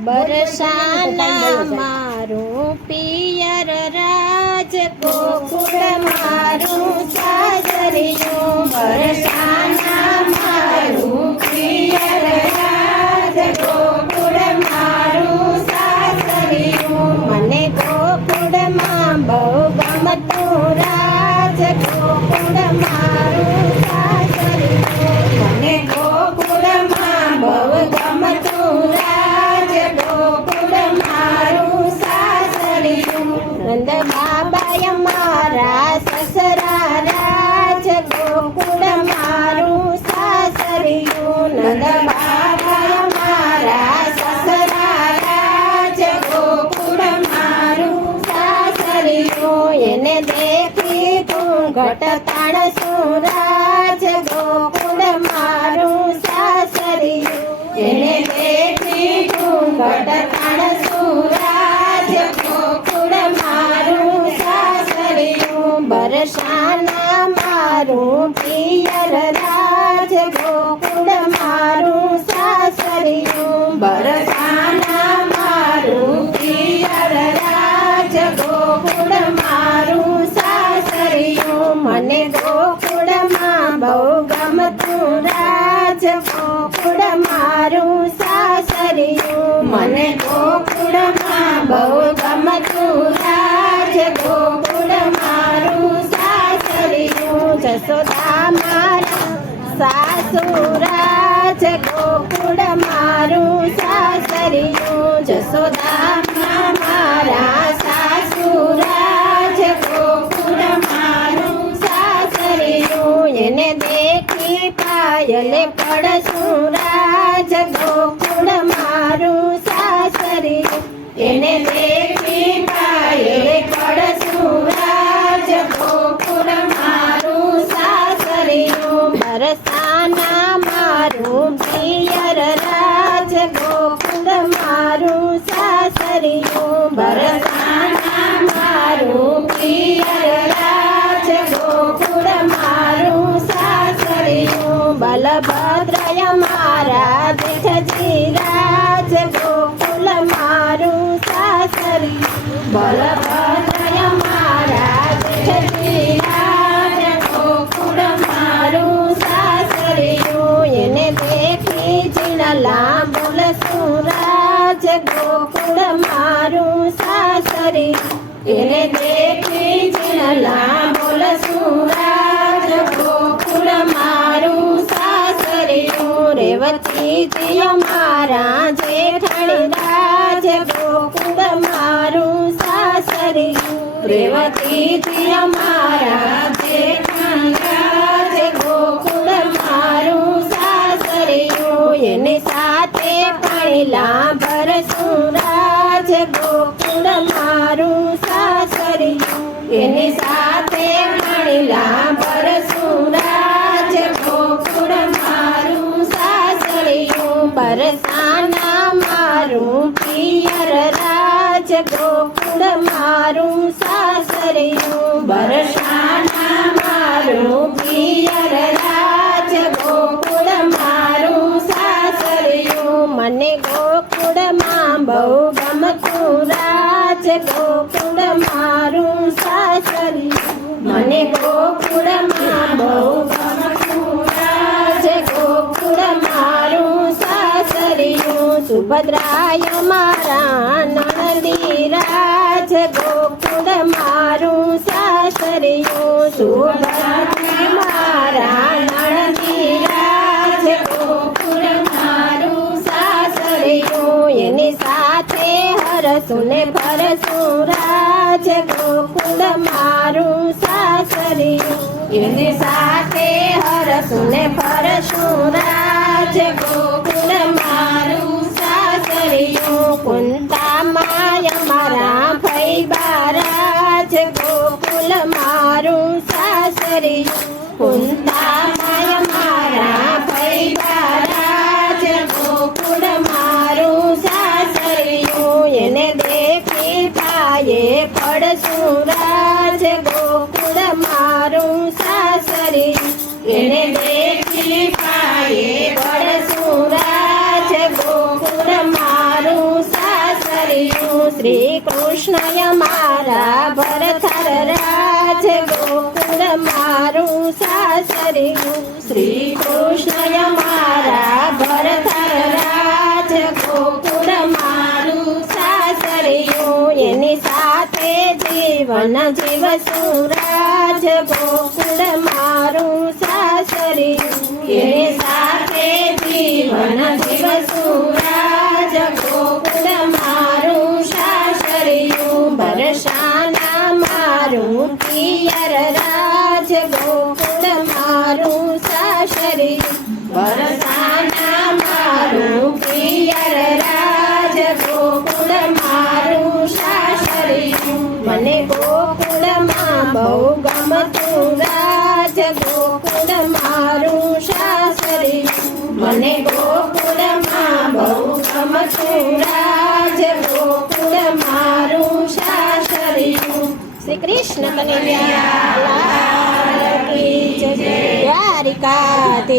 બરસાના મારું પિયર રાજ ગોકુળ મારું સાસરિયું બરસાના મારું પિયર રાજ ગોકુળ મારું સાસરિયું મને ગોકુળમાં બહુ ગમતું રાજ ગોકુળ મારું સાસરિયું મને ગોકુળમાં બહુ ગમતું નંદ બાબા મારા સસરા રાજ ગોકુળ મારું સાસરિયું નંદ બાબા મારા સસરા રાજ ગોકુળ મારું સાસરિયું એને દેખી ઘૂંઘટ તાણસું રાજ ગોકુળ મારું સાસરિયું એને દેખી ઘૂંઘટ તાણસું રાજ ગોકુળ મારું સાસરિયું બરસાના મારું પિયર રાજ ગોકુળ મારું સાસરિયું બરસાના મારું પિયર રાજ ગોકુળ મારું સાસરિયું મને ગોકુળમાં બહુ ગમતું રાજ ગોકુળ મારું સાસરિયું મને ગોકુળમાં બહુ ગમતું રાજ ગોકુળ મારું સાસરિયું જશોદા મારા સાસુ રાજ ગોકુળ મારું સાસરિયું જશોદા મારા સાસુ રાજ ગોકુળ મારું સાસરિયું એને દેખી પાયલે પડશું રાજ ગોકુળ મારું સાસરિયું એને દેખી પાયલે પડશું રાજ ગોકુળ મારું સાસરિયું બરસાના મારું પિયર રાજ ગોકુળ મારું સાસરિયું બરસાના મારું પિયર રાજ ગોકુળ મારું સાસરિયું બલભદ્રય મારા જેઠજી રાજ ગોકુળ મારું સાસરિયું બલભદ્રય મારા જેઠજી રાજ ગોકુળ મારું સાસરિયું એને દેખી જીણલા બોલશું રાજ ગોકુળ મારું સાસરિયું એને દેખી જીણલા બોલશું રાજ ગોકુળ મારું સાસરિયું રેવતીજી મારા જેઠાણી રાજ ગોકુળ મારું સાસરિયું રેવતીજી મારા જેઠાણી રાજ ગોકુળ મારું સાસરિયું એની સાથે પાણીલા ભરશું રાજ ગોકુળ મારું સાસરિયું એની સાથે પાણીલા ભરશું રાજ ગોકુળ મારું સાસરિયું બરસાના મારું પિયર રાજ ગોકુળ મારું સાસરિયું બરસાના મારું પિયર રાજ ગોકુળ મારું સાસરિયું મને ગોકુળમાં બહુ ગમતું રાજ ગોકુળ મારું સાસરિયું મને ગોકુળમાં બહુ ગમતું રાજ ગોકુળ મારું સાસરિયું સુભદ્રાય મારા નણંદી રાજ ગોકુળ મારું સાસરિયું સુભદ્રાય મારા નણંદી રાજ ગોકુળ મારું સાસરિયું એની સાથે હરસું ને ફરસું રાજ ગોકુળ મારું સાસરિયું એની સાથે હરસું ને ફરસું રાજ ગોકુળ મારું સાસરિયું કુંતા માય મારા ભૈબા રાજ ગોકુળ મારું સાસરિયું કુંતા માય મારા ભૈબા રાજ ગોકુળ મારું સાસરિયું એને દેખી પાયે પડશું રાજ ગોકુળ મારું સાસરિયું એને દેખી પાયે પડશું શ્રી કૃષ્ણય મારા ભરથર રાજ ગોકુળ મારું સાસરિયું શ્રી કૃષ્ણય મારા ભરથર રાજ ગોકુળ મારું સાસરિયું એની સાથે જીવન જીવશું રાજ ગોકુળ મારું સાસરિયું એની સાથે જીવન જીવશું રાજ ગોકુળ મારું સાસરિયું બરસાના મારું પિયર રાજ ગોકુળ મારું સાસરિયું બરસાના મારું પિયર રાજ ગોકુળ મારું સાસરિયું મને ગોકુળમાં બહુ ગમતું રાજ ગોકુળ મારું સાસરિયું મને ગોકુળમાં બહુ ગમતું રાજ ગોકુળ મારું સાસરિયું શ્રી કૃષ્ણ કનૈયા લાલ કી જય દ્વારિકાધીશ